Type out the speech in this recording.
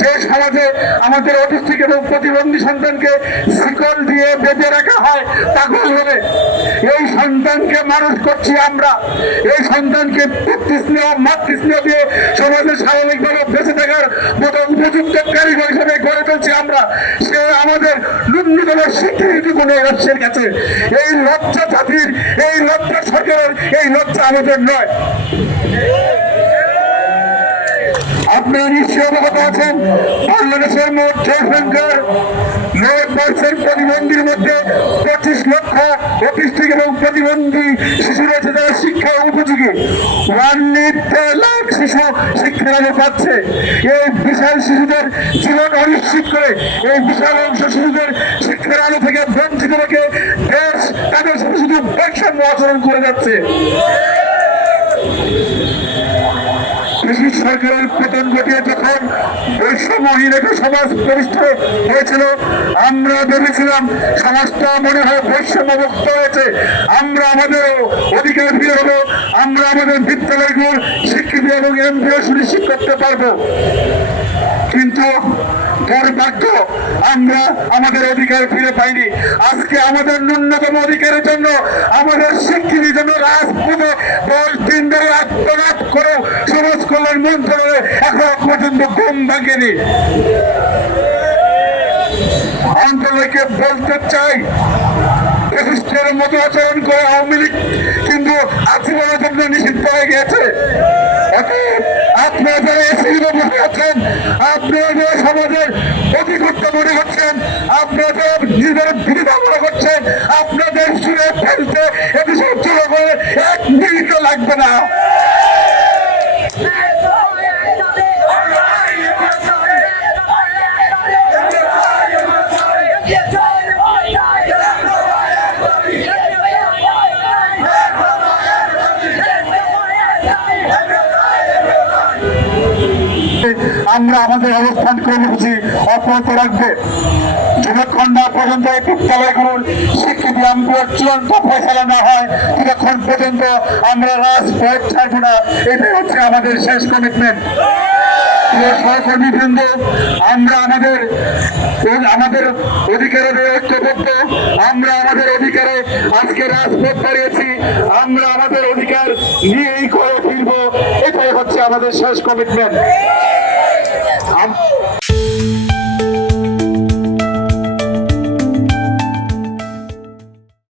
যে সমাজে আমাদের অটিস্টিক এবং প্রতিবন্ধী সন্তানকে শিকল দিয়ে বেঁধে রাখা হয় পাগল হবে এই সন্তানকে মানুষ করছি আমরা। এই সন্তানকে পিতৃস্নেহ, মাতৃস্নেহ দিয়ে সমাজে স্বাভাবিকভাবে বেঁচে থাকার মতো উপযুক্ত কারিগর হিসেবে গড়ে তুলছি আমরা। সে আমাদের ন্যূনতম স্বীকৃতিটুকু নেই রাষ্ট্রের কাছে। এই লজ্জা জাতির, এই লজ্জা সরকারের, এই লজ্জা আমাদের নয়। আপনারা নিশ্চয় অবগত আছেন, বাংলাদেশের মোট জনসংখ্যার নয় পার্সেন্ট প্রতিবন্ধীর মধ্যে পঁচিশ লক্ষ অটিস্টিক এবং প্রতিবন্ধী শিশু রয়েছে যারা শিক্ষা উপযোগী। ওয়ান লাখ শিশু আলো পাচ্ছে। এই বিশাল শিশুদের জীবন অনিশ্চিত করে, এই বিশাল অংশ শিশুদের শিক্ষার আলো থেকে বঞ্চিত রেখে দেশ তাদের সাথে শুধু বৈষম্য আচরণ করে যাচ্ছে। ব্রিটিশ সরকারের পতন ঘটিয়ে যখন বৈষম্যহীন একটা সমাজ প্রতিষ্ঠা হয়েছিল, আমরা ভেবেছিলাম সমাজটা মনে হয় বৈষম্যমুক্ত হয়েছে। আমরা আমাদের অধিকার ফিরে হব আমরা আমাদের বিদ্যালয়গুলোর স্বীকৃতি এবং এমপিও সুনিশ্চিত করতে পারব। কিন্তু দুর্ভাগ্য আমরা আমাদের অধিকার ফিরে পাইনি। আজকে আমাদের ন্যূনতম অধিকারের জন্য, আমাদের স্বীকৃতির জন্য রাজপথে দশ দিন ধরে আত্মনাদ করে কল্যাণ মন্ত্রণালয়ে এখনও পর্যন্ত ঘুম ভাঙেনি। মন্ত্রণালয়কে বলতে চাই মতো আচরণ করে আওয়ামী লীগ কিন্তু জন্য নিষিদ্ধ হয়ে গেছে যারা বসে আছেন যারা সমাজের মনে করছেন, আপনারা নিজেদের বিরোধা মনে করছেন, আপনাদের সুরে ফেলতে এদেশের জনগণের এক মিনিটও লাগবে না। Yeah. আমরা আমাদের অবস্থান কর্মসূচি অব্যাহত রাখবে। যতক্ষণ না পর্যন্ত এই বিদ্যালয়গুলোর স্বীকৃতি আমরা চূড়ান্ত ফয়সলা না হয়, ততক্ষণ পর্যন্ত আমরা রাজপথ ছাড়বো না। এটাই হচ্ছে আমাদের শেষ কমিটমেন্ট আমরা আমাদের অধিকারের ঐক্যবদ্ধ, আমরা আমাদের অধিকারে আজকে রাজপথ দাঁড়িয়েছি, আমরা আমাদের অধিকার নিয়েই করে ফিরবো, এটাই হচ্ছে আমাদের শেষ কমিটমেন্ট 好.